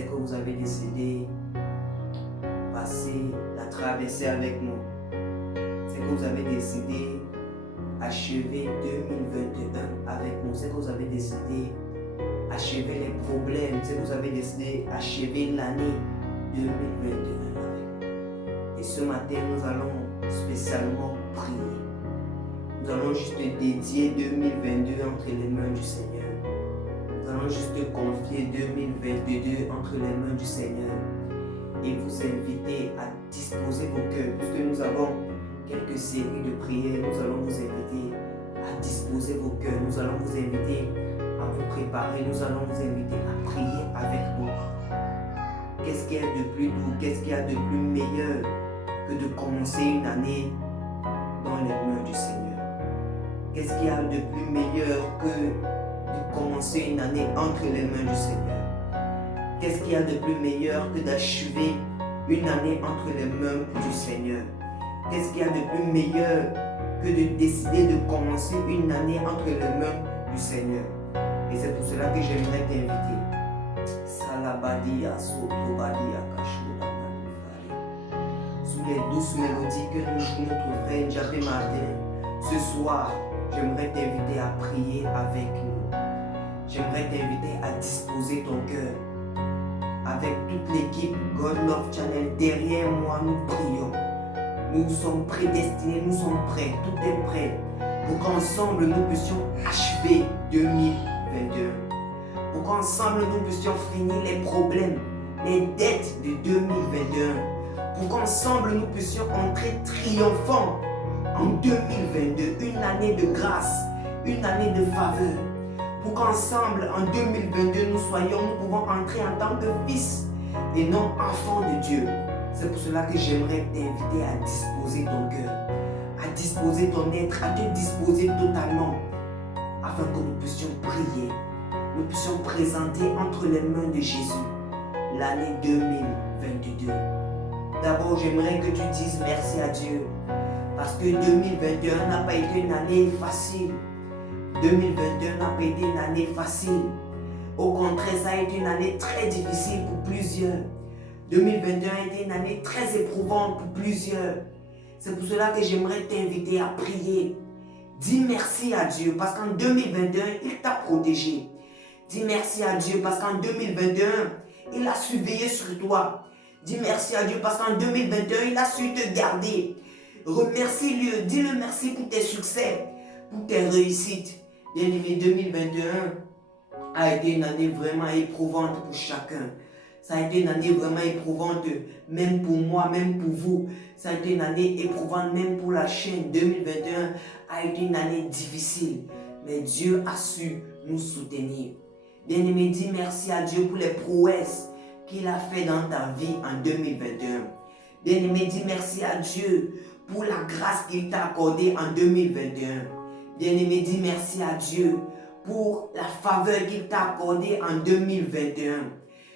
c'est que vous avez décidé de passer la traversée avec nous. C'est que vous avez décidé d'achever 2021 avec nous. C'est que vous avez décidé d'achever les problèmes. C'est que vous avez décidé d'achever l'année 2021 avec nous. Et ce matin, nous allons spécialement prier. Nous allons juste dédier 2022 entre les mains du Seigneur. Nous allons juste confier 2022 entre les mains du Seigneur et vous inviter à disposer vos cœurs. Puisque nous avons quelques séries de prières, nous allons vous inviter à disposer vos cœurs. Nous allons vous inviter à vous préparer. Nous allons vous inviter à prier avec nous. Qu'est-ce qu'il y a de plus doux, qu'est-ce qu'il y a de plus meilleur que de commencer une année dans les mains du Seigneur? Qu'est-ce qu'il y a de plus meilleur que de commencer une année entre les mains du Seigneur? Qu'est-ce qu'il y a de plus meilleur que d'achever une année entre les mains du Seigneur? Qu'est-ce qu'il y a de plus meilleur que de décider de commencer une année entre les mains du Seigneur? Et c'est pour cela que j'aimerais t'inviter. Salabadia, Sotobadia, Kashoda, sous les douces mélodies que nous jouons notre frère Njapé Martin, ce soir, j'aimerais t'inviter à prier avec nous. J'aimerais t'inviter à disposer ton cœur. Avec toute l'équipe God Love Channel, derrière moi, nous prions. Nous sommes prédestinés, nous sommes prêts, tout est prêt pour qu'ensemble nous puissions achever 2021. Pour qu'ensemble nous puissions finir les problèmes, les dettes de 2021. Pour qu'ensemble nous puissions entrer triomphants en 2022, une année de grâce, une année de faveur. Pour qu'ensemble, en 2022, nous pouvons entrer en tant que fils et non enfants de Dieu. C'est pour cela que j'aimerais t'inviter à disposer ton cœur, à disposer ton être, à te disposer totalement, afin que nous puissions prier, nous puissions présenter entre les mains de Jésus l'année 2022. D'abord, j'aimerais que tu dises merci à Dieu, parce que 2021 n'a pas été une année facile. 2021 n'a pas été une année facile. Au contraire, ça a été une année très difficile pour plusieurs. 2021 a été une année très éprouvante pour plusieurs. C'est pour cela que j'aimerais t'inviter à prier. Dis merci à Dieu parce qu'en 2021, il t'a protégé. Dis merci à Dieu parce qu'en 2021, il a su veiller sur toi. Dis merci à Dieu parce qu'en 2021, il a su te garder. Remercie-le, dis-le merci pour tes succès, pour tes réussites. Bien-aimé, 2021 a été une année vraiment éprouvante pour chacun. Ça a été une année vraiment éprouvante, même pour moi, même pour vous. Ça a été une année éprouvante, même pour la chaîne. 2021 a été une année difficile, mais Dieu a su nous soutenir. Bien-aimé, dis merci à Dieu pour les prouesses qu'il a fait dans ta vie en 2021. Bien-aimé, dis merci à Dieu pour la grâce qu'il t'a accordée en 2021. Bien-aimé, dis merci à Dieu pour la faveur qu'il t'a accordée en 2021.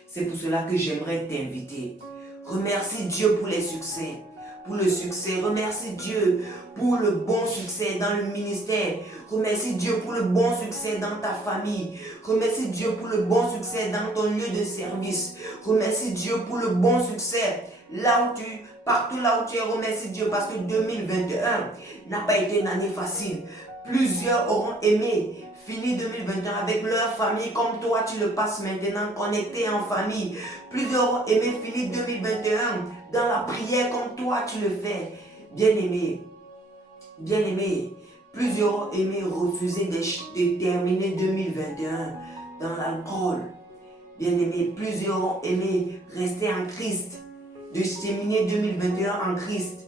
C'est pour cela que j'aimerais t'inviter. Remercie Dieu pour les succès, pour le succès. Remercie Dieu pour le bon succès dans le ministère. Remercie Dieu pour le bon succès dans ta famille. Remercie Dieu pour le bon succès dans ton lieu de service. Remercie Dieu pour le bon succès partout là où tu es. Remercie Dieu parce que 2021 n'a pas été une année facile. Plusieurs auront aimé finir 2021 avec leur famille comme toi tu le passes maintenant, connecté en famille. Plusieurs auront aimé finir 2021 dans la prière comme toi tu le fais. Bien-aimé, plusieurs auront aimé refuser de terminer 2021 dans l'alcool. Bien-aimé, plusieurs auront aimé rester en Christ, de terminer 2021 en Christ.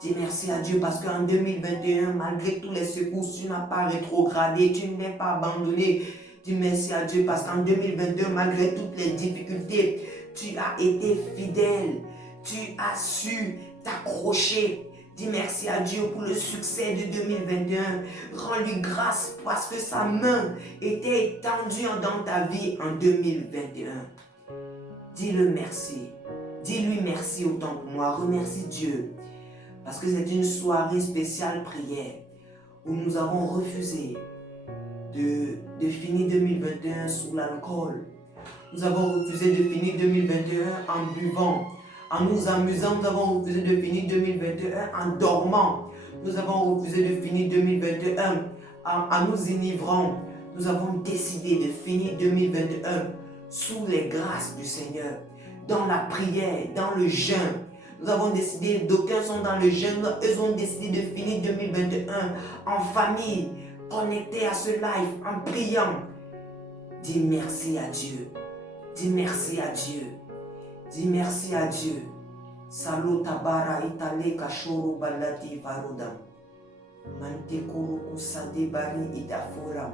Dis merci à Dieu parce qu'en 2021, malgré tous les secousses, tu n'as pas rétrogradé, tu n'es pas abandonné. Dis merci à Dieu parce qu'en 2022, malgré toutes les difficultés, tu as été fidèle. Tu as su t'accrocher. Dis merci à Dieu pour le succès de 2021. Rends-lui grâce parce que sa main était étendue dans ta vie en 2021. Dis-le merci. Dis-lui merci autant pour moi. Remercie Dieu. Parce que c'est une soirée spéciale prière où nous avons refusé de finir 2021 sous l'alcool. Nous avons refusé de finir 2021 en buvant, en nous amusant. Nous avons refusé de finir 2021 en dormant. Nous avons refusé de finir 2021 en nous enivrant. Nous avons décidé de finir 2021 sous les grâces du Seigneur, dans la prière, dans le jeûne. Nous avons décidé, d'aucuns sont dans le jeûne, eux ont décidé de finir 2021 en famille, connectés à ce live, en priant. Dis merci à Dieu. Dis merci à Dieu. Dis merci à Dieu. Salo tabara itale kashoro balati farodam. Mante kuru kusade bari itafora.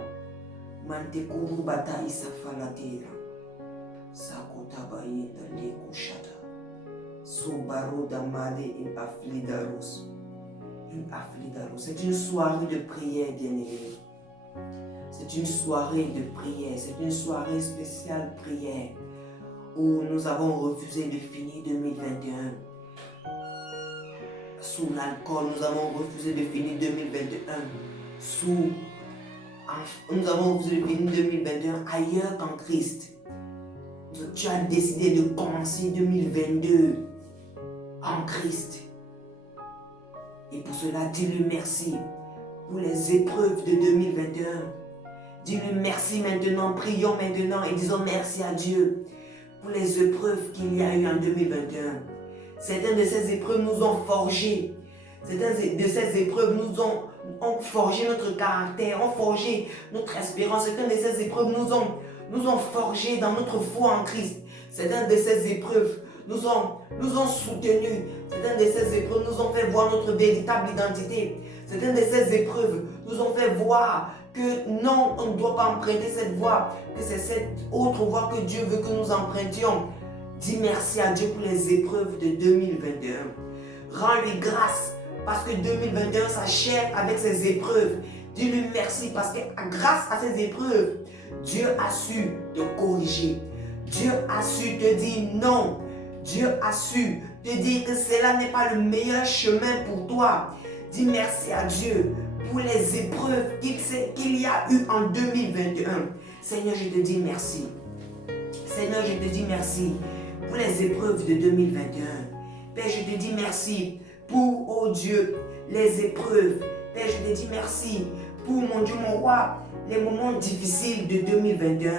Mante kuru bata isafalatera. Sakotabaye dale kushata. Sobaro damale in aflidaros. In aflidaros. C'est une soirée de prière, bien-aimé. C'est une soirée de prière. C'est une soirée spéciale prière où nous avons refusé de finir 2021 sous l'alcool. Nous avons refusé de finir 2021 nous avons refusé de finir 2021 ailleurs qu'en Christ. Tu as décidé de commencer 2022 en Christ. Et pour cela, dis-lui merci pour les épreuves de 2021. Dis-lui merci maintenant, prions maintenant et disons merci à Dieu pour les épreuves qu'il y a eu en 2021. Certaines de ces épreuves nous ont forgés. Certaines de ces épreuves nous ont forgé notre caractère, ont forgé notre espérance. Certaines de ces épreuves nous ont forgé dans notre foi en Christ. Certaines de ces épreuves nous ont soutenus. Certaines de ces épreuves nous ont fait voir notre véritable identité. Certaines de ces épreuves nous ont fait voir que non, on ne doit pas emprunter cette voie, que c'est cette autre voie que Dieu veut que nous empruntions. Dis merci à Dieu pour les épreuves de 2021. Rends-lui grâce parce que 2021 s'achève avec ces épreuves. Dis-lui merci parce que grâce à ces épreuves, Dieu a su te corriger. Dieu a su te dire non. Dieu a su te dire que cela n'est pas le meilleur chemin pour toi. Dis merci à Dieu pour les épreuves qu'il y a eu en 2021. Seigneur, je te dis merci. Seigneur, je te dis merci pour les épreuves de 2021. Père, je te dis merci pour, oh Dieu, les épreuves. Père, je te dis merci pour, mon Dieu, mon roi, les moments difficiles de 2021.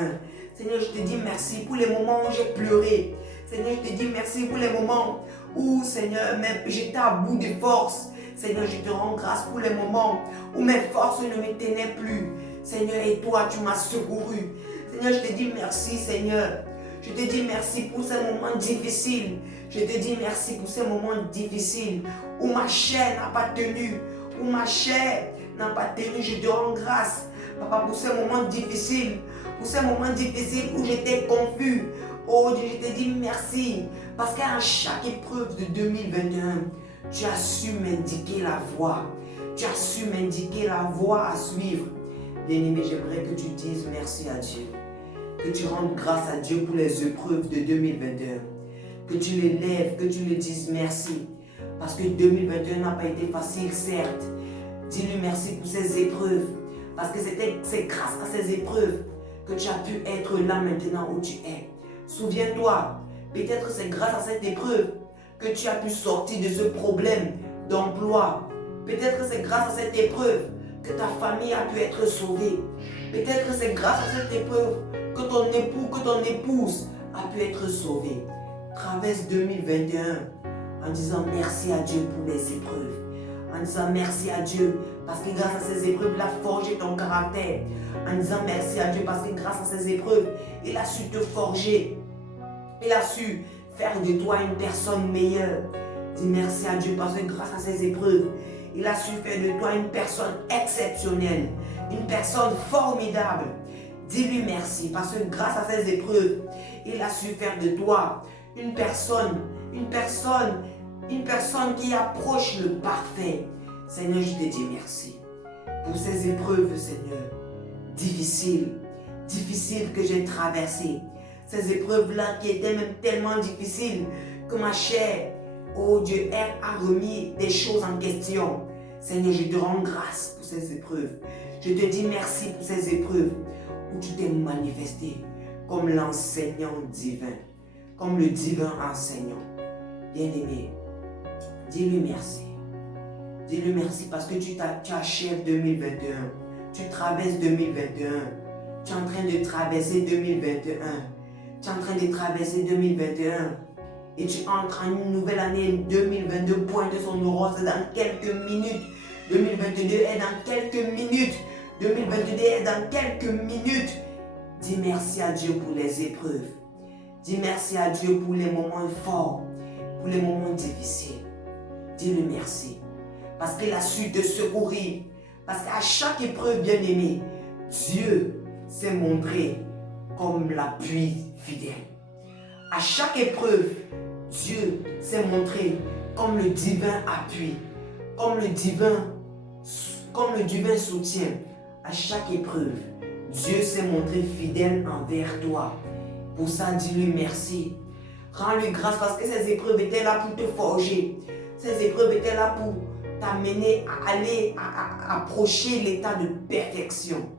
Seigneur, je te dis merci pour les moments où j'ai pleuré. Seigneur, je te dis merci pour les moments où, Seigneur, même j'étais à bout de force. Seigneur, je te rends grâce pour les moments où mes forces ne me tenaient plus. Seigneur, et toi, tu m'as secouru. Seigneur, je te dis merci, Seigneur. Je te dis merci pour ces moments difficiles. Je te dis merci pour ces moments difficiles où ma chair n'a pas tenu. Où ma chair n'a pas tenu. Je te rends grâce, Papa, pour ces moments difficiles. Pour ces moments difficiles où j'étais confus. Oh Dieu, je te dis merci. Parce qu'à chaque épreuve de 2021, tu as su m'indiquer la voie. Tu as su m'indiquer la voie à suivre. Bien-aimé, j'aimerais que tu dises merci à Dieu. Que tu rendes grâce à Dieu pour les épreuves de 2021. Que tu l'élèves, que tu lui dises merci. Parce que 2021 n'a pas été facile, certes. Dis-lui merci pour ces épreuves. Parce que c'est grâce à ces épreuves que tu as pu être là maintenant où tu es. Souviens-toi, peut-être c'est grâce à cette épreuve que tu as pu sortir de ce problème d'emploi. Peut-être c'est grâce à cette épreuve que ta famille a pu être sauvée. Peut-être c'est grâce à cette épreuve que ton époux, que ton épouse a pu être sauvé. Traverse 2021 en disant merci à Dieu pour les épreuves. En disant merci à Dieu parce que grâce à ces épreuves, il a forgé ton caractère. En disant merci à Dieu parce que grâce à ces épreuves, il a su te forger. Il a su faire de toi une personne meilleure. Dis merci à Dieu parce que grâce à ces épreuves, il a su faire de toi une personne exceptionnelle, une personne formidable. Dis-lui merci parce que grâce à ces épreuves, il a su faire de toi une personne qui approche le parfait. Seigneur, je te dis merci pour ces épreuves, Seigneur, difficiles que j'ai traversées. Ces épreuves-là qui étaient même tellement difficiles que ma chair, oh Dieu, a remis des choses en question. Seigneur, je te rends grâce pour ces épreuves. Je te dis merci pour ces épreuves où tu t'es manifesté, comme l'enseignant divin, comme le divin enseignant. Bien-aimé, dis-lui merci. Dis-lui merci parce que tu achèves 2021. Tu traverses 2021. Tu es en train de traverser 2021. Tu es en train de traverser 2021. Et tu entres en une nouvelle année 2022, pointe son horoscope dans quelques minutes. 2022 est dans quelques minutes. 2022 est dans quelques minutes. Dis merci à Dieu pour les épreuves. Dis merci à Dieu pour les moments forts, pour les moments difficiles. Dis-lui merci. Parce qu'il a su te secourir. Parce qu'à chaque épreuve, bien-aimé, Dieu s'est montré comme l'appui fidèle. À chaque épreuve, Dieu s'est montré comme le divin appui, comme le divin soutien. À chaque épreuve, Dieu s'est montré fidèle envers toi. Pour ça, dis-lui merci. Rends-lui grâce parce que ces épreuves étaient là pour te forger. Ces épreuves étaient là pour t'amener à aller, à approcher l'état de perfection.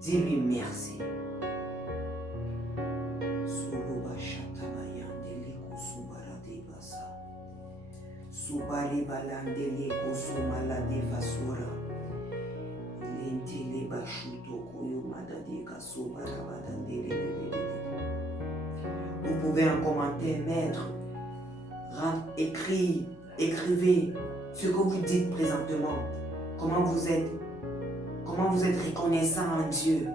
Dis-lui merci. Vous pouvez en commentaire mettre, écrivez ce que vous dites présentement, comment vous êtes reconnaissant en Dieu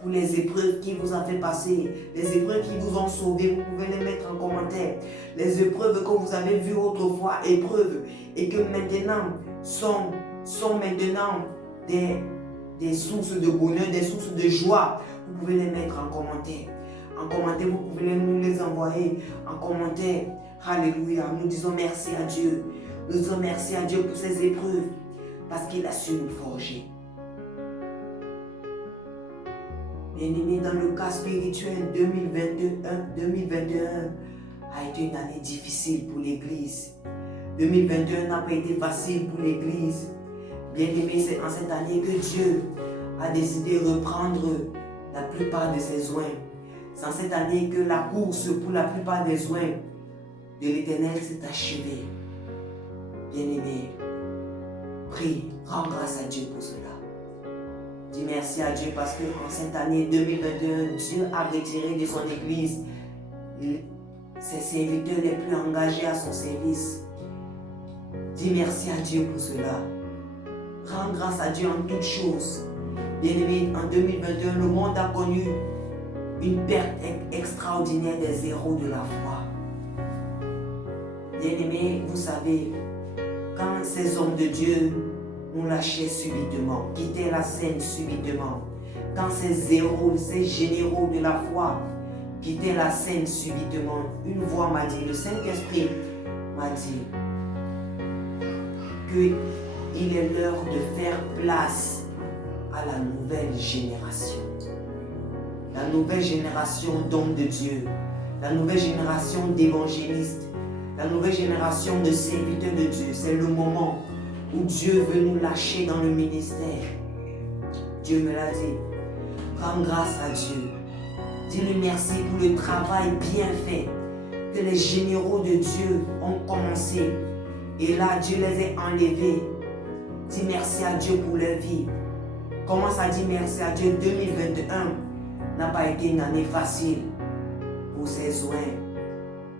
pour les épreuves qu'il vous a fait passer, les épreuves qui vous ont sauvé, vous pouvez les mettre en commentaire. Les épreuves que vous avez vues autrefois, épreuves, et que maintenant sont maintenant des sources de bonheur, des sources de joie, vous pouvez les mettre en commentaire. En commentaire, vous pouvez nous les envoyer en commentaire. Alléluia, nous disons merci à Dieu. Nous disons merci à Dieu pour ces épreuves, parce qu'il a su nous forger. Bien-aimé, dans le cas spirituel, 2021 a été une année difficile pour l'Église. 2021 n'a pas été facile pour l'Église. Bien-aimé, c'est en cette année que Dieu a décidé de reprendre la plupart de ses soins. C'est en cette année que la course pour la plupart des soins de l'Éternel s'est achevée. Bien-aimé, prie, rends grâce à Dieu pour cela. Dis merci à Dieu parce qu'en cette année 2021, Dieu a retiré de son Église ses serviteurs les plus engagés à son service. Dis merci à Dieu pour cela. Rends grâce à Dieu en toutes choses. Bien-aimé, en 2021, le monde a connu une perte extraordinaire des héros de la foi. Bien-aimé, vous savez, quand ces hommes de Dieu nous lâchaient subitement, quittaient la scène subitement, quand ces héros, ces généraux de la foi quittaient la scène subitement, une voix m'a dit, le Saint-Esprit m'a dit qu'il est l'heure de faire place à la nouvelle génération. La nouvelle génération d'hommes de Dieu, la nouvelle génération d'évangélistes, la nouvelle génération de serviteurs de Dieu. C'est le moment où Dieu veut nous lâcher dans le ministère. Dieu me l'a dit. Rends grâce à Dieu. Dis-lui merci pour le travail bien fait que les généraux de Dieu ont commencé. Et là, Dieu les a enlevés. Dis merci à Dieu pour leur vie. Commence à dire merci à Dieu. 2021 n'a pas été une année facile pour ses soins.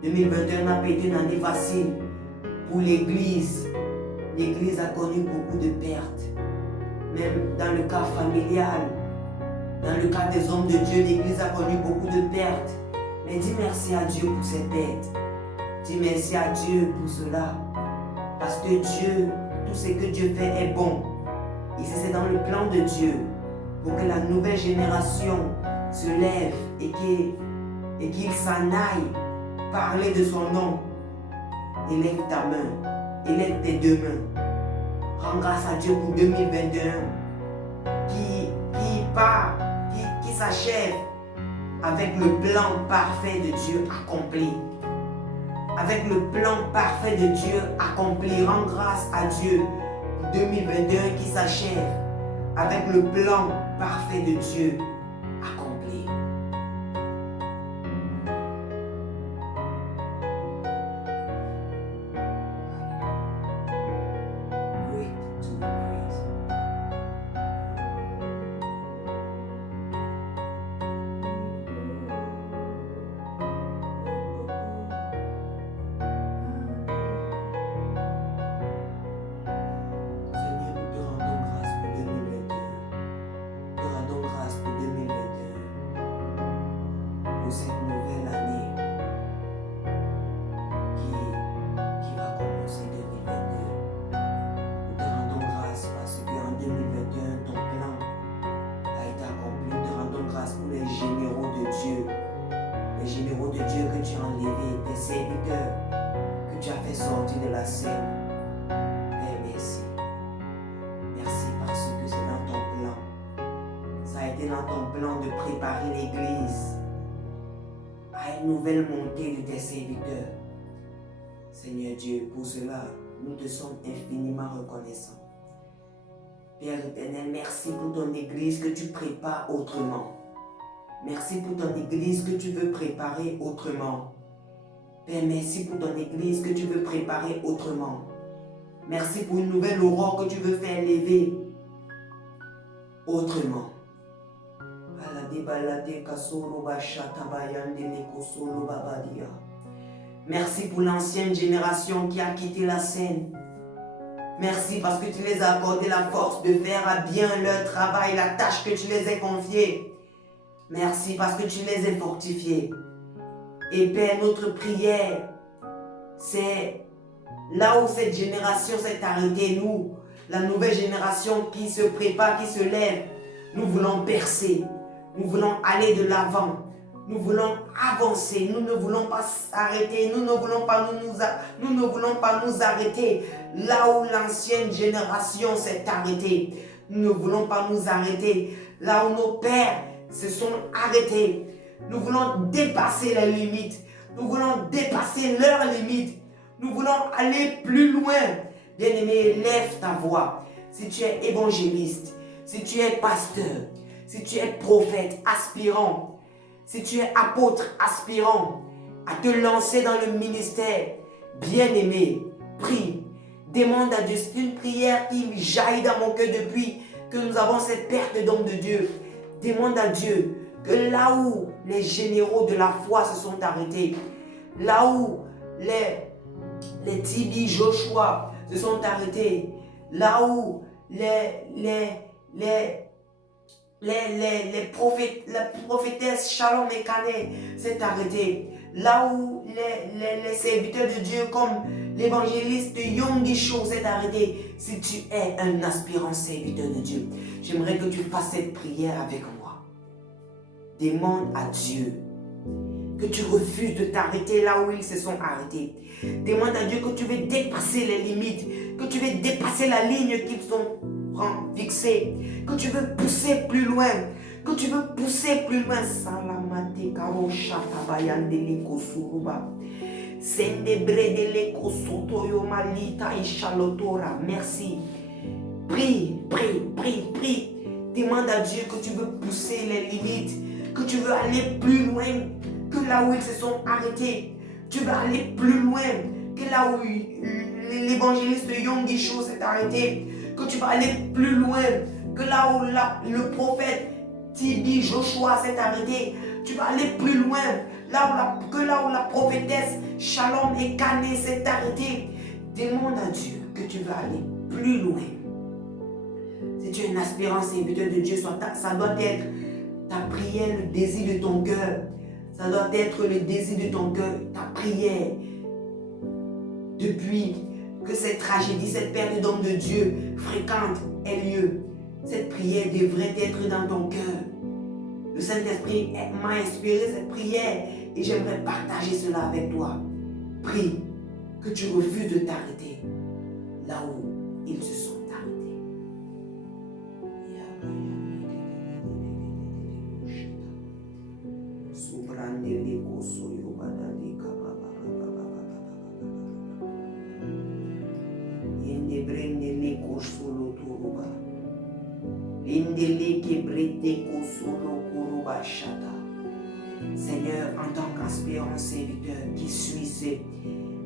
2021 n'a pas été une année facile pour l'Église. L'Église a connu beaucoup de pertes. Même dans le cas familial, dans le cas des hommes de Dieu, l'Église a connu beaucoup de pertes. Mais dis merci à Dieu pour ces pertes. Dis merci à Dieu pour cela. Parce que Dieu, tout ce que Dieu fait est bon. Et c'est dans le plan de Dieu pour que la nouvelle génération se lève et qu'il s'en aille parler de son nom. Élève ta main, élève tes deux mains. Rends grâce à Dieu pour 2021 qui s'achève avec le plan parfait de Dieu accompli. Avec le plan parfait de Dieu accompli. Rends grâce à Dieu pour 2021 qui s'achève avec le plan parfait de Dieu accompli. we praise. Seigneur, nous te rendons grâce pour 2021. Nous te rendons grâce pour 2021. Pour cette nouvelle année qui va commencer 2022. Nous te rendons grâce parce qu'en 2021, ton plan a été accompli. Nous te rendons grâce pour les généraux de Dieu. Les généraux de Dieu que tu as enlevés, tes serviteurs que tu as fait sortir de la scène. Père, merci. Merci parce que c'est dans ton plan. Ça a été dans ton plan de préparer l'Église à une nouvelle montée de tes serviteurs. Seigneur Dieu, pour cela, nous te sommes infiniment reconnaissants. Père éternel, merci pour ton Église que tu prépares autrement. Merci pour ton Église que tu veux préparer autrement. Père, merci pour ton Église que tu veux préparer autrement. Merci pour une nouvelle aurore que tu veux faire lever autrement. Merci pour l'ancienne génération qui a quitté la scène. Merci parce que tu les as accordé la force de faire à bien leur travail, la tâche que tu les as confiée. Merci parce que tu les as fortifiés. Et Père, notre prière, c'est là où cette génération s'est arrêtée, nous, la nouvelle génération qui se prépare, qui se lève, nous voulons percer, nous voulons aller de l'avant, nous voulons avancer, nous ne voulons pas s'arrêter, nous ne voulons pas nous arrêter là où l'ancienne génération s'est arrêtée. Nous ne voulons pas nous arrêter là où nos pères se sont arrêtés. Nous voulons dépasser les limites, nous voulons dépasser leurs limites, nous voulons aller plus loin. Bien-aimé, lève ta voix. Si tu es évangéliste, si tu es pasteur, si tu es prophète aspirant, si tu es apôtre aspirant à te lancer dans le ministère, bien-aimé, prie, demande à Dieu. C'est une prière qui jaillit dans mon cœur depuis que nous avons cette perte d'homme de Dieu. Demande à Dieu que là où les généraux de la foi se sont arrêtés, là où les Tibi Joshua se sont arrêtés, là où les prophétesses Shalom et Kané s'est arrêtée, là où les serviteurs de Dieu comme l'évangéliste Yongisho s'est arrêté. Si tu es un aspirant serviteur de Dieu, j'aimerais que tu fasses cette prière avec moi. Demande à Dieu que tu refuses de t'arrêter là où ils se sont arrêtés. Demande à Dieu que tu veux dépasser les limites, que tu veux dépasser la ligne qu'ils sont fixée, que tu veux pousser plus loin, que tu veux pousser plus loin. Salamate karo shatabayan de l'ekosuruba. Sendebre de l'ekosotoyo malita ishalotora. Merci. Prie, prie, prie, prie. Demande à Dieu que tu veux pousser les limites, que tu veux aller plus loin que là où ils se sont arrêtés. Tu veux aller plus loin que là où l'évangéliste Yongisho s'est arrêté. Que tu vas aller plus loin que là où le prophète Tibi Joshua s'est arrêté. Tu vas aller plus loin que là où la prophétesse Shalom et Kané s'est arrêtée. Demande à Dieu que tu vas aller plus loin. Si tu es un aspirant serviteur de Dieu, ça doit être ta prière, le désir de ton cœur. Ça doit être le désir de ton cœur, ta prière. Depuis que cette tragédie, cette perte d'homme de Dieu fréquente ait lieu, cette prière devrait être dans ton cœur. Le Saint-Esprit m'a inspiré cette prière et j'aimerais partager cela avec toi. Prie que tu refuses de t'arrêter là où ils se sont arrêtés. Seigneur, en tant qu'aspirant serviteur qui suit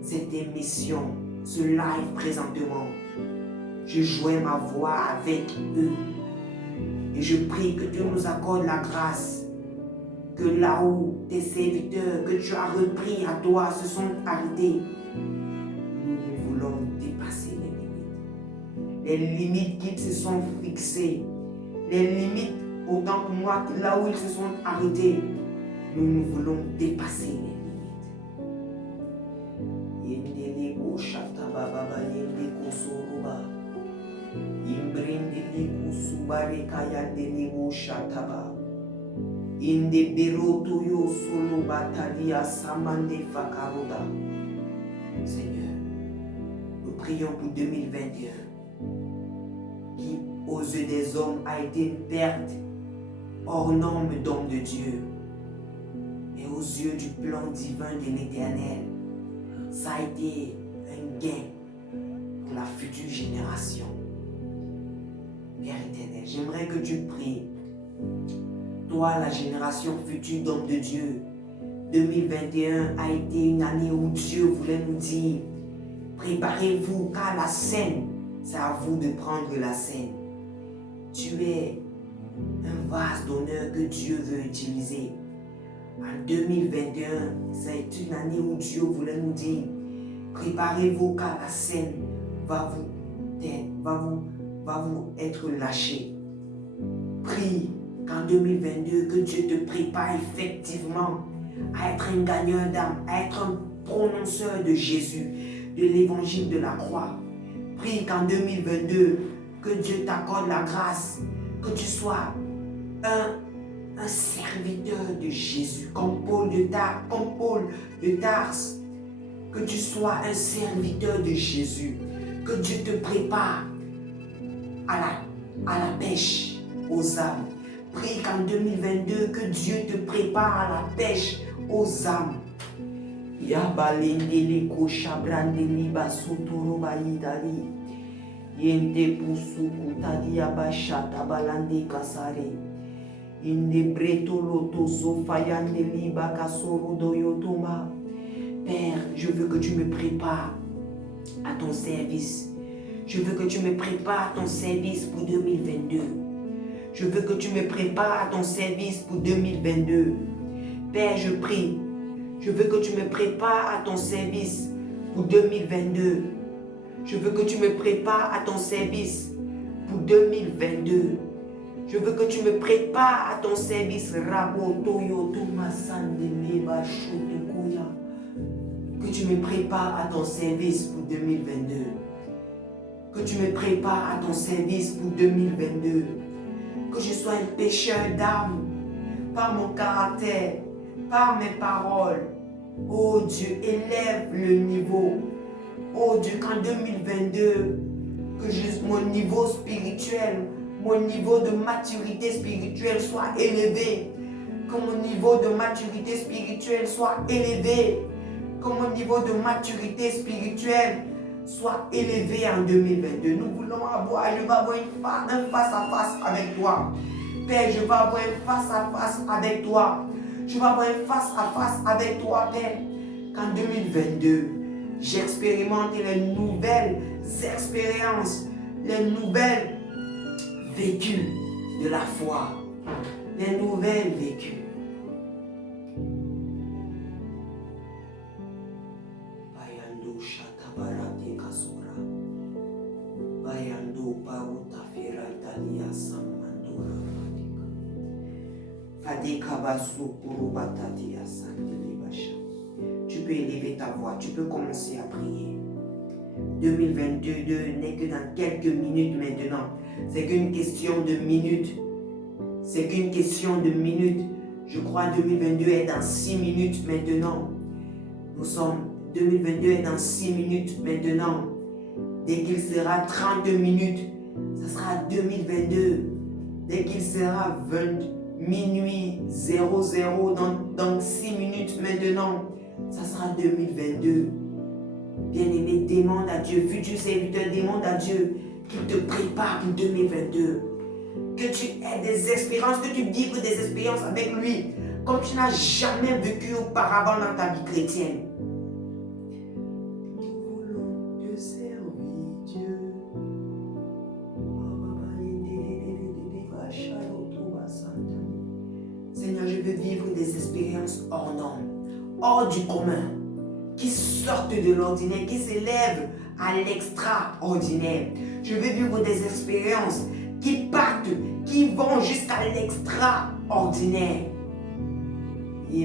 cette émission, ce live présentement, je joins ma voix avec eux. Et je prie que Dieu nous accorde la grâce, que là où tes serviteurs que tu as repris à toi se sont arrêtés, nous voulons dépasser les limites qu'ils se sont fixées, les limites autant pour moi que là où ils se sont arrêtés, nous voulons dépasser les limites. Seigneur, nous prions pour 2021 qui aux yeux des hommes a été une perte hors norme d'homme de Dieu, et aux yeux du plan divin de l'Éternel, ça a été un gain pour la future génération. Père éternel, j'aimerais que tu pries, toi la génération future d'hommes de Dieu. 2021 a été une année où Dieu voulait nous dire, préparez-vous car la scène, c'est à vous de prendre la scène. Tu es un vase d'honneur que Dieu veut utiliser. En 2021, c'est une année où Dieu voulait nous dire, préparez-vous car la scène va vous être lâchée. Prie qu'en 2022, que Dieu te prépare effectivement à être un gagneur d'âme, à être un prononceur de Jésus, de l'évangile de la croix. Prie qu'en 2022, que Dieu t'accorde la grâce, que tu sois un serviteur de Jésus, comme Paul de Tarse, que tu sois un serviteur de Jésus, que Dieu te prépare à la pêche aux âmes. Prie qu'en 2022, que Dieu te prépare à la pêche aux âmes. Yabalendeleko shabrandeliba sotorobaidari. Yende pusuku tadiabashata balande kasare. Inde breto loto sofayandeliba kasoro doyotoma. Père, je veux que tu me prépares à ton service. Je veux que tu me prépares à ton service pour 2022. Je veux que tu me prépares à ton service pour 2022. Père, je prie. Je veux que tu me prépares à ton service pour 2022. Je veux que tu me prépares à ton service pour 2022. Je veux que tu me prépares à ton service. Que tu me prépares à ton service pour 2022. Que tu me prépares à ton service pour 2022. Que je sois un pécheur d'âme par mon caractère, par mes paroles. Oh Dieu, élève le niveau. Oh Dieu, qu'en 2022, que mon niveau spirituel, mon niveau de maturité spirituelle soit élevé. Que mon niveau de maturité spirituelle soit élevé. Que mon niveau de maturité spirituelle soit élevé en 2022. Nous voulons avoir, je vais avoir un face à face avec toi. Père, je vais avoir un face à face avec toi. Je vais avoir un face à face avec toi, Père. Qu'en 2022, j'expérimente les nouvelles expériences, les nouvelles vécues de la foi. Les nouvelles vécues. Tu peux élever ta voix, tu peux commencer à prier. 2022 n'est que dans quelques minutes maintenant. C'est qu'une question de minutes. C'est qu'une question de minutes. Je crois 2022 est dans 6 minutes maintenant. 2022 est dans 6 minutes maintenant. Dès qu'il sera 30 minutes, ça sera 2022. Dès qu'il sera minuit 00 dans 6 minutes maintenant, ça sera 2022. Bien-aimé, demande à Dieu, futur serviteur, demande à Dieu qu'il te prépare pour 2022. Que tu aies des expériences, que tu vives des expériences avec lui, comme tu n'as jamais vécu auparavant dans ta vie chrétienne. Nous voulons te servir, Dieu. expériences hors normes, hors du commun, qui sortent de l'ordinaire, qui s'élèvent à l'extraordinaire. Je veux vivre des expériences qui partent, qui vont jusqu'à l'extraordinaire. Et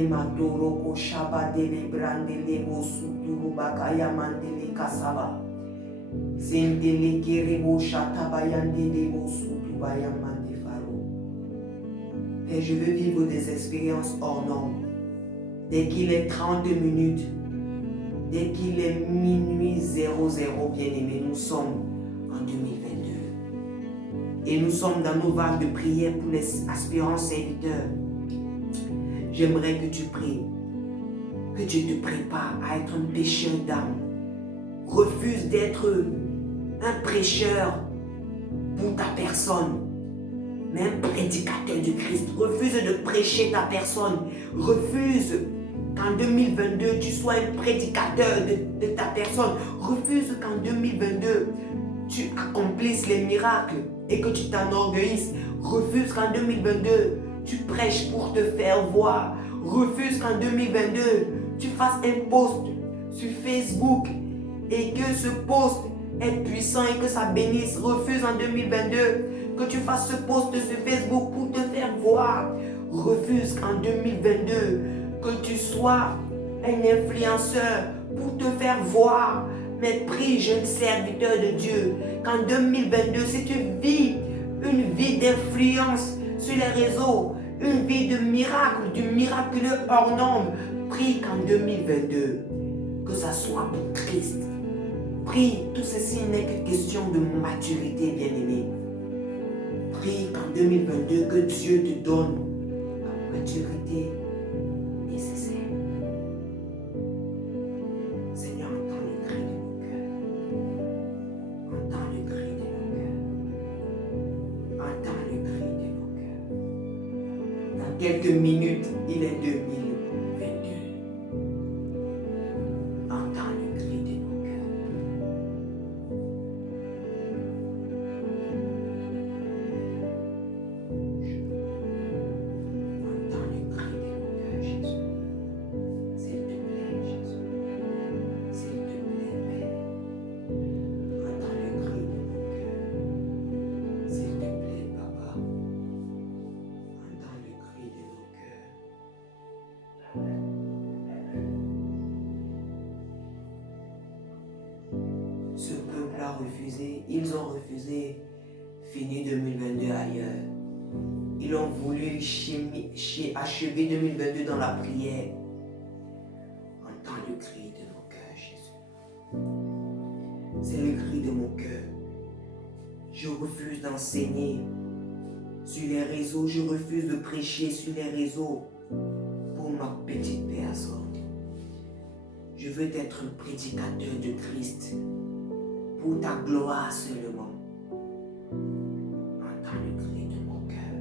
je veux vivre des expériences hors normes. Dès qu'il est 30 minutes, dès qu'il est minuit 00, bien-aimés, nous sommes en 2022. Et nous sommes dans nos vagues de prière pour les aspirants serviteurs. J'aimerais que tu pries, que tu te prépares à être un pécheur d'âme. Refuse d'être un prêcheur pour ta personne, mais un prédicateur du Christ. Refuse de prêcher ta personne. Refuse qu'en 2022, tu sois un prédicateur de ta personne. Refuse qu'en 2022, tu accomplisses les miracles et que tu t'enorgueillisses. Refuse qu'en 2022, tu prêches pour te faire voir. Refuse qu'en 2022, tu fasses un post sur Facebook et que ce post est puissant et que ça bénisse. Refuse en 2022 que tu fasses ce post sur Facebook pour te faire voir. Refuse qu'en 2022, que tu sois un influenceur pour te faire voir. Mais prie, jeune serviteur de Dieu, qu'en 2022, si tu vis une vie d'influence sur les réseaux, une vie de miracle, du miraculeux hors norme, prie qu'en 2022, que ça soit pour Christ. Prie, tout ceci n'est que question de maturité, bien-aimé. Prie qu'en 2022, que Dieu te donne la maturité nécessaire. Seigneur, entends le cri de nos cœurs. Entends le cri de nos cœurs. Entends le cri de nos cœurs. Dans quelques minutes, il est 2022. Entends le cri de nos cœurs. Entends le cri de nos cœurs, Jésus. S'il te plaît, Jésus. S'il te plaît, Père. Entends le cri de nos cœurs. S'il te plaît, Papa. Entends le cri de nos cœurs. Ce peuple a refusé, ils ont refusé finir 2022 ailleurs. Ils ont voulu achever 2022 dans la prière. Entends le cri de nos cœurs, Jésus. C'est le cri de mon cœur. Je refuse d'enseigner sur les réseaux. Je refuse de prêcher sur les réseaux pour ma petite personne. Je veux être un prédicateur de Christ pour ta gloire seulement. Entends le cri de mon cœur.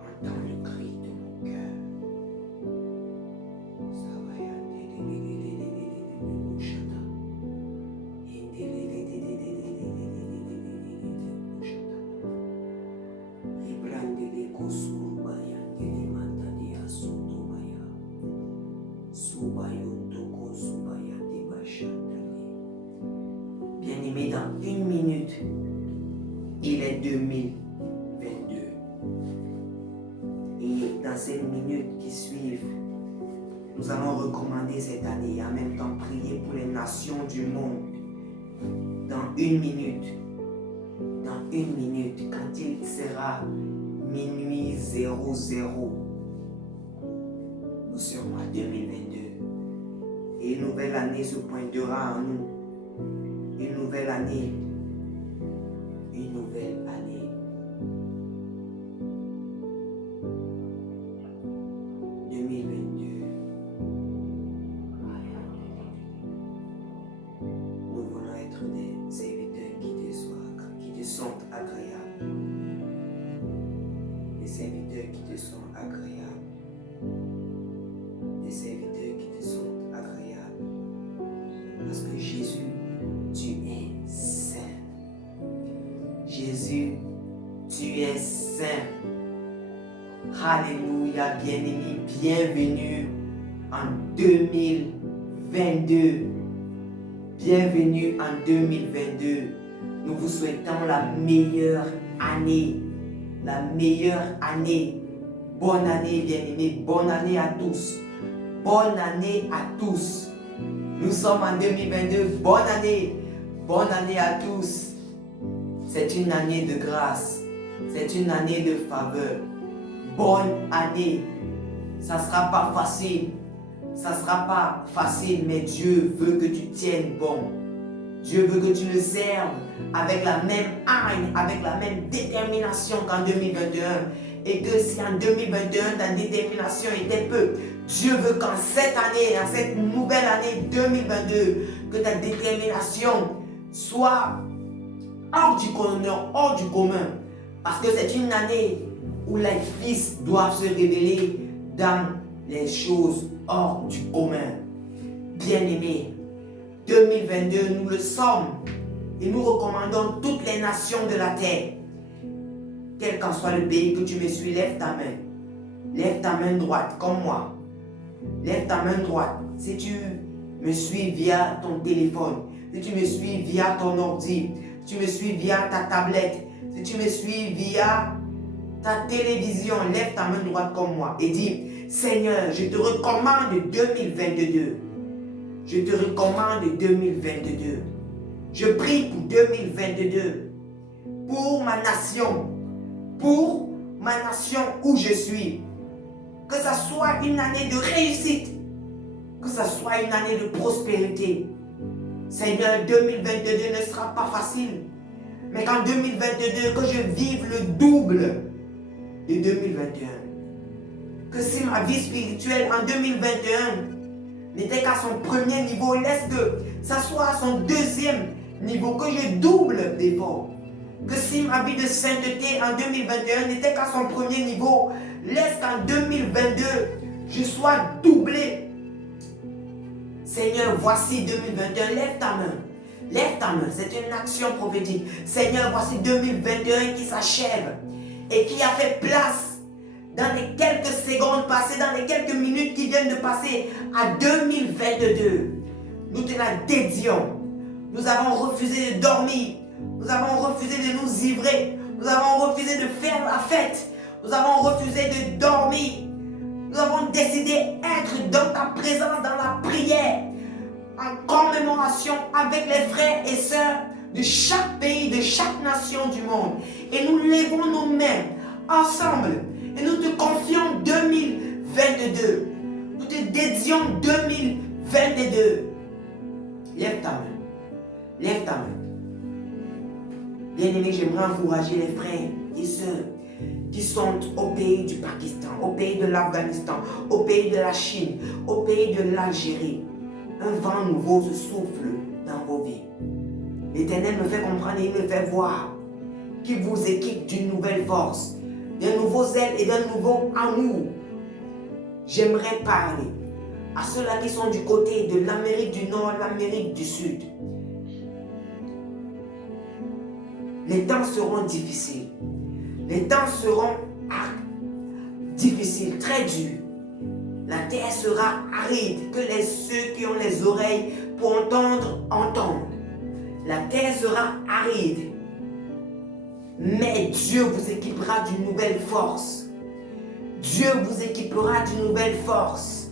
Entends le cri de mon cœur. Bien-aimé, dans une minute, il est 2022. Et dans ces minutes qui suivent, nous allons recommander cette année et en même temps prier pour les nations du monde. Dans une minute, quand il sera minuit 00, nous serons à 2022. Et une nouvelle année se pointera en nous. Une nouvelle année. Une nouvelle année. 2022. Nous voulons être des serviteurs qui te sont agréables. Des serviteurs qui te sont agréables. Des serviteurs qui te sont agréables. Parce que Jésus, tu es saint. Jésus, tu es saint. Alléluia, bien-aimés, bienvenue en 2022. Bienvenue en 2022. Nous vous souhaitons la meilleure année. La meilleure année. Bonne année, bien-aimés. Bonne année à tous. Bonne année à tous. Nous sommes en 2022. Bonne année. Bonne année à tous. C'est une année de grâce. C'est une année de faveur. Bonne année. Ça ne sera pas facile. Ça ne sera pas facile, mais Dieu veut que tu tiennes bon. Dieu veut que tu le serves avec la même hargne, avec la même détermination qu'en 2021. Et que si en 2021, ta détermination était peu, Dieu veut qu'en cette année, dans cette nouvelle année 2022, que ta détermination soit hors du commun. Parce que c'est une année où les fils doivent se révéler dans les choses hors du commun. Bien-aimés, 2022, nous le sommes et nous recommandons toutes les nations de la terre. Quel qu'en soit le pays que tu me suis, lève ta main. Lève ta main droite comme moi. Lève ta main droite. Si tu me suis via ton téléphone, si tu me suis via ton ordi, si tu me suis via ta tablette, si tu me suis via ta télévision, lève ta main droite comme moi et dis: Seigneur, je te recommande 2022. Je te recommande 2022. Je prie pour 2022. Pour ma nation. Pour ma nation où je suis. Que ça soit une année de réussite. Que ça soit une année de prospérité. Seigneur, 2022 ne sera pas facile. Mais qu'en 2022, que je vive le double de 2021. Que si ma vie spirituelle en 2021 n'était qu'à son premier niveau, laisse que ça soit à son deuxième niveau, que je double d'efforts. Que si ma vie de sainteté en 2021 n'était qu'à son premier niveau, laisse qu'en 2022, je sois doublé. Seigneur, voici 2021, lève ta main. Lève ta main, c'est une action prophétique. Seigneur, voici 2021 qui s'achève et qui a fait place dans les quelques secondes passées, dans les quelques minutes qui viennent de passer à 2022. Nous te la dédions. Nous avons refusé de dormir. Nous avons refusé de nous ivrer. Nous avons refusé de faire la fête. Nous avons refusé de dormir. Nous avons décidé d'être dans ta présence, dans la prière, en commémoration avec les frères et sœurs de chaque pays, de chaque nation du monde. Et nous levons nos mains ensemble et nous te confions 2022. Nous te dédions 2022. Lève ta main. Lève ta main. Bien-aimés, j'aimerais encourager les frères et sœurs qui sont au pays du Pakistan, au pays de l'Afghanistan, au pays de la Chine, au pays de l'Algérie. Un vent nouveau se souffle dans vos vies. L'Éternel me fait comprendre et il me fait voir qu'il vous équipe d'une nouvelle force, d'un nouveau zèle et d'un nouveau amour. J'aimerais parler à ceux-là qui sont du côté de l'Amérique du Nord, l'Amérique du Sud. Les temps seront difficiles. Les temps seront difficiles, très durs. La terre sera aride, que ceux qui ont les oreilles pour entendre, entendent. La terre sera aride. Mais Dieu vous équipera d'une nouvelle force. Dieu vous équipera d'une nouvelle force.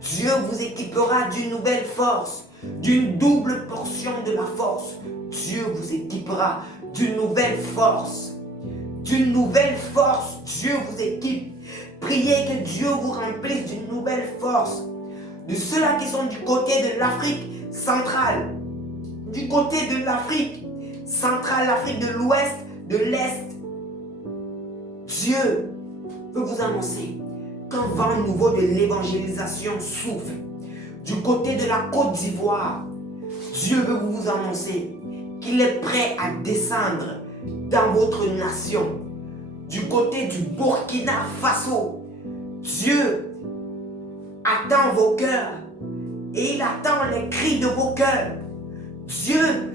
Dieu vous équipera d'une nouvelle force, d'une double portion de la force. Dieu vous équipera d'une nouvelle force. D'une nouvelle force, Dieu vous équipe. Priez que Dieu vous remplisse d'une nouvelle force. De ceux-là qui sont du côté de l'Afrique centrale, du côté de l'Afrique centrale, l'Afrique de l'Ouest, de l'Est, Dieu veut vous annoncer qu'un vent nouveau de l'évangélisation souffle. Du côté de la Côte d'Ivoire, Dieu veut vous annoncer qu'il est prêt à descendre dans votre nation. Du côté du Burkina Faso, Dieu attend vos cœurs et il attend les cris de vos cœurs. Dieu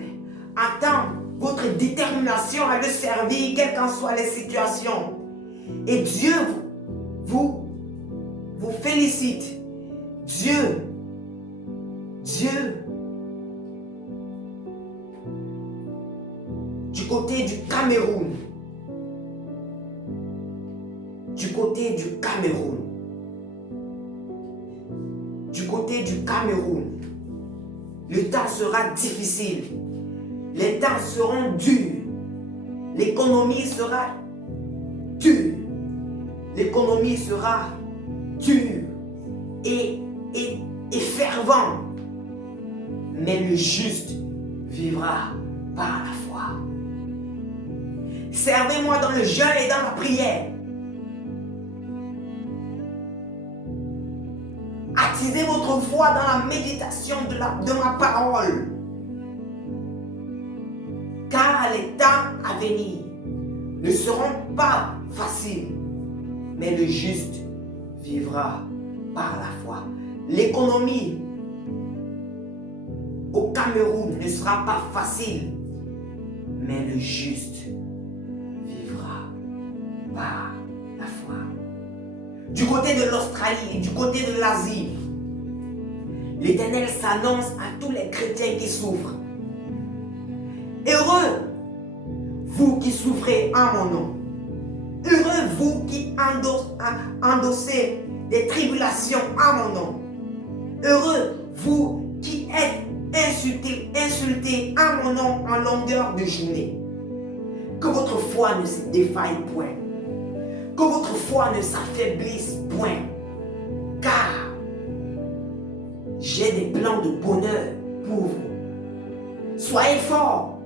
attend votre détermination à le servir, quelles qu'en soient les situations. Et Dieu vous félicite. Dieu, du côté du Cameroun, le temps sera difficile, les temps seront durs, l'économie sera dure et fervent, mais le juste vivra par la foi. Servez-moi dans le jeûne et dans la prière. Attisez votre foi dans la méditation de ma parole. Car les temps à venir ne seront pas faciles, mais le juste vivra par la foi. L'économie au Cameroun ne sera pas facile, mais le juste vivra par la foi. Du côté de l'Australie et du côté de l'Asie, l'Éternel s'annonce à tous les chrétiens qui souffrent. Heureux, vous qui souffrez en mon nom. Heureux, vous qui endossez des tribulations en mon nom. Heureux, vous qui êtes insultés en mon nom en longueur de journée. Que votre foi ne se défaille point. Que votre foi ne s'affaiblisse point. Car j'ai des plans de bonheur pour vous. Soyez forts,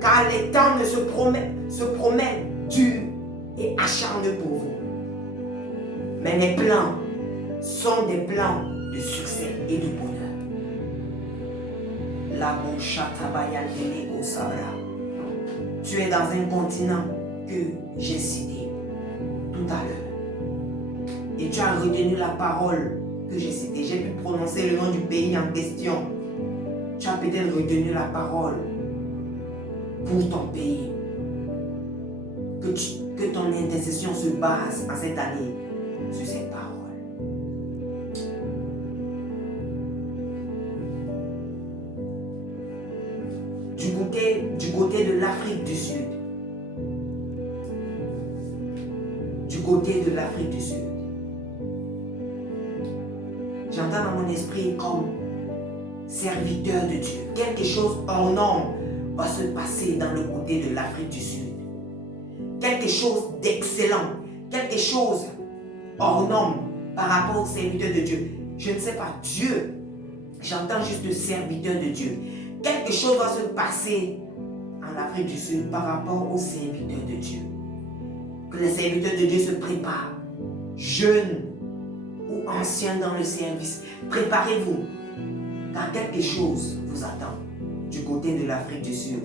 car les temps se promènent durs et acharnés pour vous. Mais mes plans sont des plans de succès et de bonheur. Tu es dans un continent que j'ai cité tout à l'heure. Et tu as retenu la parole que j'ai citée. J'ai pu prononcer le nom du pays en question. Tu as peut-être retenu la parole pour ton pays. Que ton intercession se base en cette année sur cette parole. Du côté de l'Afrique du Sud. J'entends dans mon esprit comme serviteur de Dieu. Quelque chose hors norme va se passer dans le côté de l'Afrique du Sud. Quelque chose d'excellent. Quelque chose hors norme par rapport au serviteur de Dieu. Je ne sais pas, Dieu. J'entends juste le serviteur de Dieu. Quelque chose va se passer en Afrique du Sud par rapport aux serviteurs de Dieu. Que les serviteurs de Dieu se préparent, jeunes ou anciens dans le service. Préparez-vous, car quelque chose vous attend du côté de l'Afrique du Sud.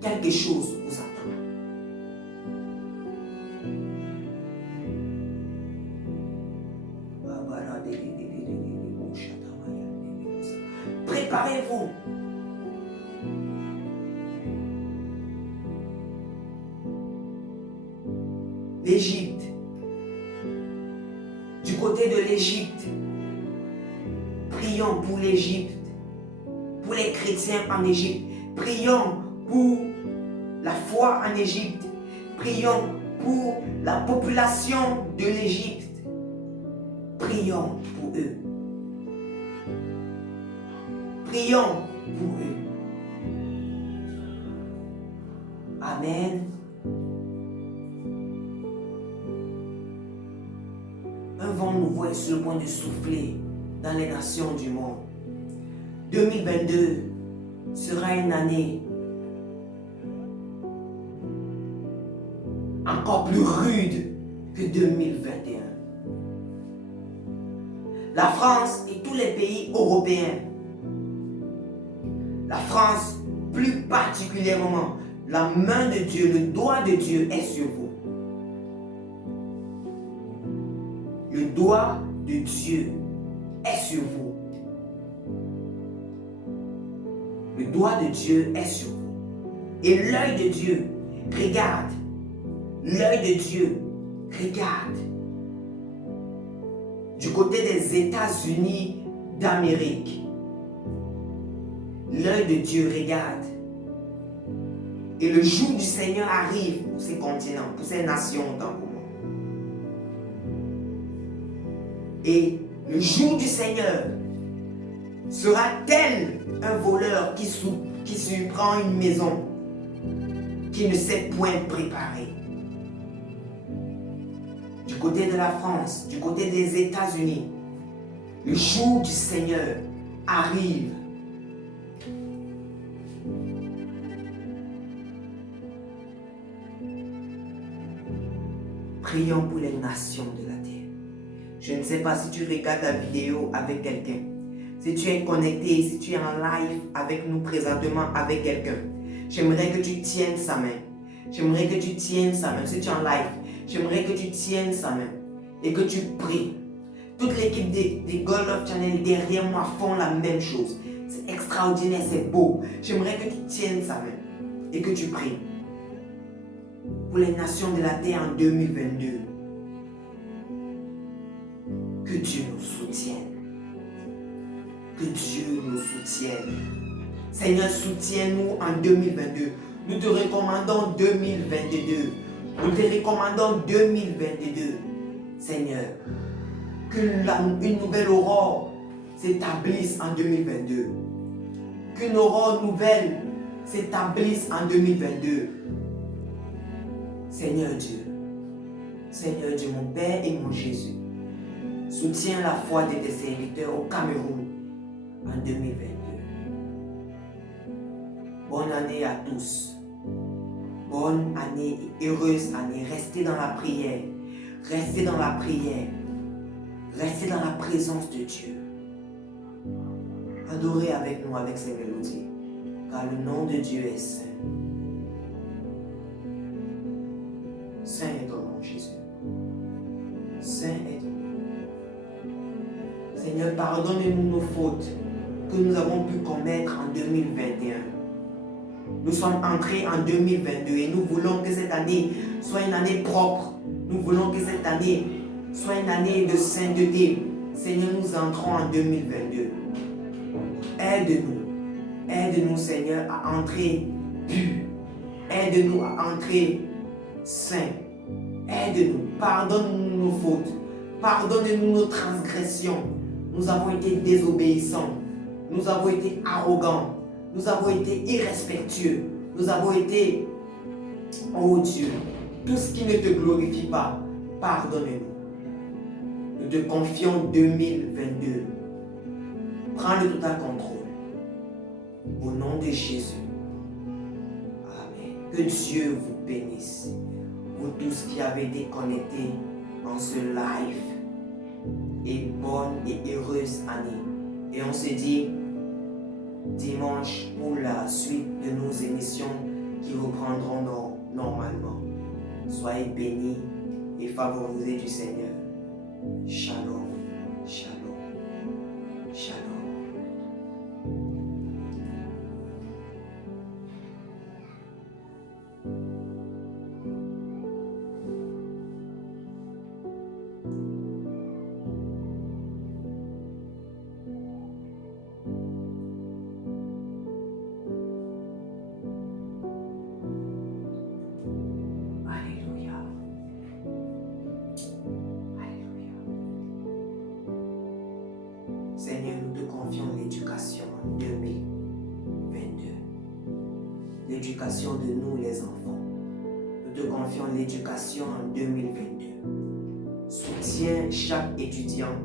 Quelque chose vous attend. Préparez-vous. L'Égypte. Du côté de l'Égypte, prions pour l'Égypte, pour les chrétiens en Égypte. Prions pour la foi en Égypte. Prions pour la population de l'Égypte. Prions pour eux. Prions pour eux. Amen. Un vent nouveau est sur le point de souffler dans les nations du monde. 2022 sera une année encore plus rude que 2021. La France et tous les pays européens, la France plus particulièrement, la main de Dieu, le doigt de Dieu est sur vous. Le doigt de Dieu est sur vous. Le doigt de Dieu est sur vous. Et l'œil de Dieu, regarde, l'œil de Dieu regarde. Du côté des États-Unis d'Amérique, l'œil de Dieu regarde. Et le jour du Seigneur arrive pour ces continents, pour ces nations autant pour moi. Et le jour du Seigneur sera tel un voleur qui surprend une maison qui ne s'est point préparée. Du côté de la France, du côté des États-Unis, le jour du Seigneur arrive. Prions pour les nations de la terre. Je ne sais pas si tu regardes la vidéo avec quelqu'un. Si tu es connecté, si tu es en live avec nous présentement avec quelqu'un. J'aimerais que tu tiennes sa main. J'aimerais que tu tiennes sa main. Si tu es en live, j'aimerais que tu tiennes sa main et que tu pries. Toute l'équipe des God Love Channel derrière moi font la même chose. C'est extraordinaire, c'est beau. J'aimerais que tu tiennes sa main et que tu pries. Pour les nations de la terre en 2022. Que Dieu nous soutienne. Que Dieu nous soutienne. Seigneur, soutiens-nous en 2022. Nous te recommandons 2022. Nous te recommandons 2022. Seigneur, qu'une nouvelle aurore s'établisse en 2022. Qu'une aurore nouvelle s'établisse en 2022. Seigneur Dieu, mon Père et mon Jésus, soutiens la foi de tes serviteurs au Cameroun en 2022. Bonne année à tous. Bonne année et heureuse année. Restez dans la prière. Restez dans la prière. Restez dans la présence de Dieu. Adorez avec nous avec ces mélodies, car le nom de Dieu est saint. Saint est ton nom, Jésus. Saint est ton nom. Seigneur, pardonne-nous nos fautes que nous avons pu commettre en 2021. Nous sommes entrés en 2022 et nous voulons que cette année soit une année propre. Nous voulons que cette année soit une année de sainteté. Seigneur, nous entrons en 2022. Aide-nous. Aide-nous, Seigneur, à entrer pur. Aide-nous à entrer saint. Aide-nous. Pardonne-nous nos fautes. Pardonne-nous nos transgressions. Nous avons été désobéissants. Nous avons été arrogants. Nous avons été irrespectueux. Nous avons été, oh Dieu, tout ce qui ne te glorifie pas, pardonne-nous. Nous te confions 2022. Prends le total contrôle. Au nom de Jésus. Amen. Que Dieu vous bénisse. Vous tous qui avez été connectés en ce live. Et bonne et heureuse année. Et on se dit dimanche pour la suite de nos émissions qui reprendront normalement. Soyez bénis et favorisés du Seigneur. Shalom, shalom, shalom. Seigneur, nous te confions l'éducation en 2022. L'éducation de nous les enfants. Nous te confions l'éducation en 2022. Soutiens chaque étudiant.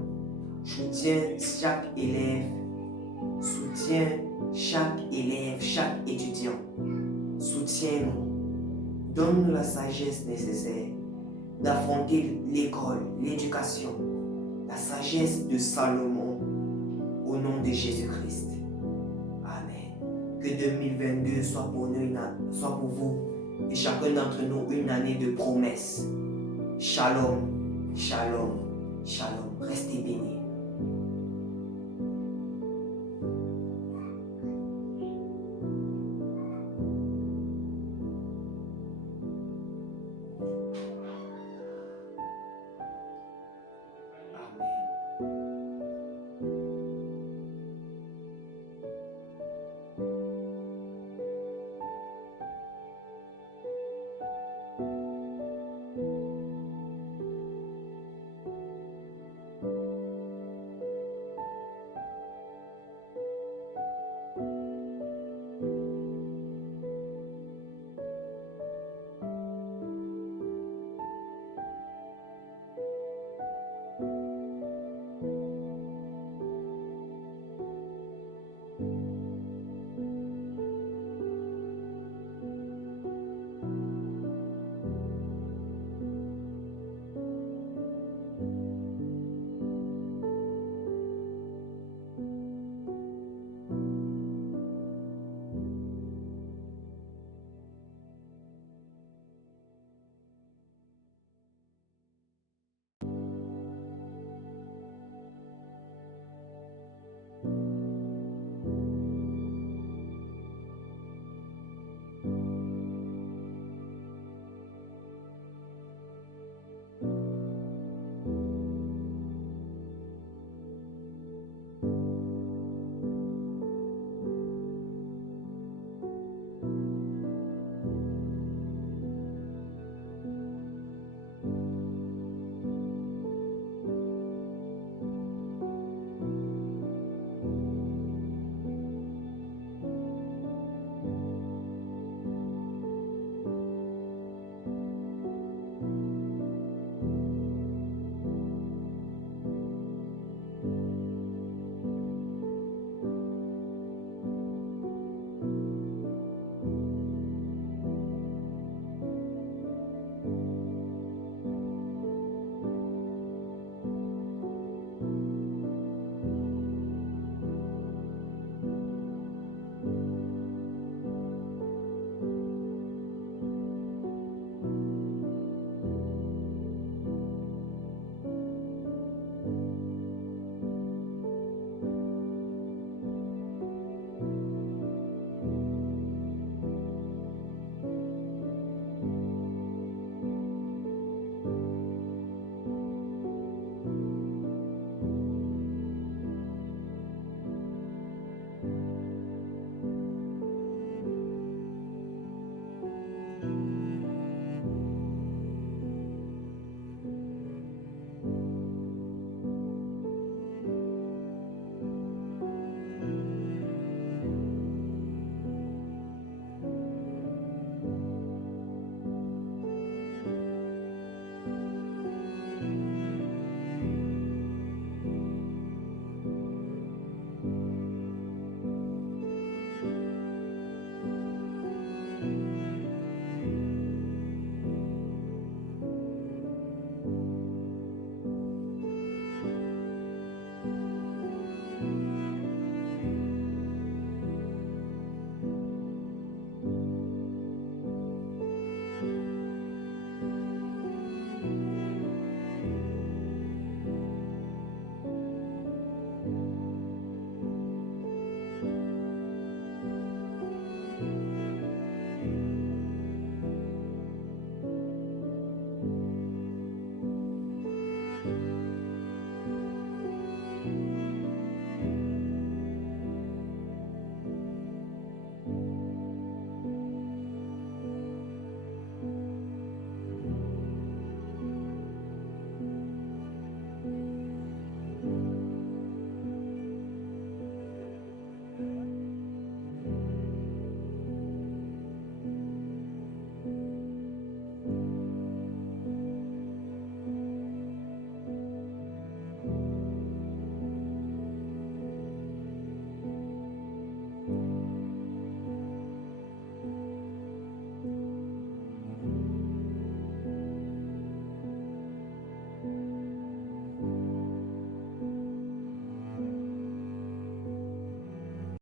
Soutiens chaque élève. Soutiens chaque élève, chaque étudiant. Soutiens-nous. Donne-nous la sagesse nécessaire d'affronter l'école, l'éducation. La sagesse de Salomon. Au nom de Jésus-Christ. Amen. Que 2022 soit pour nous, soit pour vous et chacun d'entre nous une année de promesses. Shalom, shalom, shalom. Restez bénis.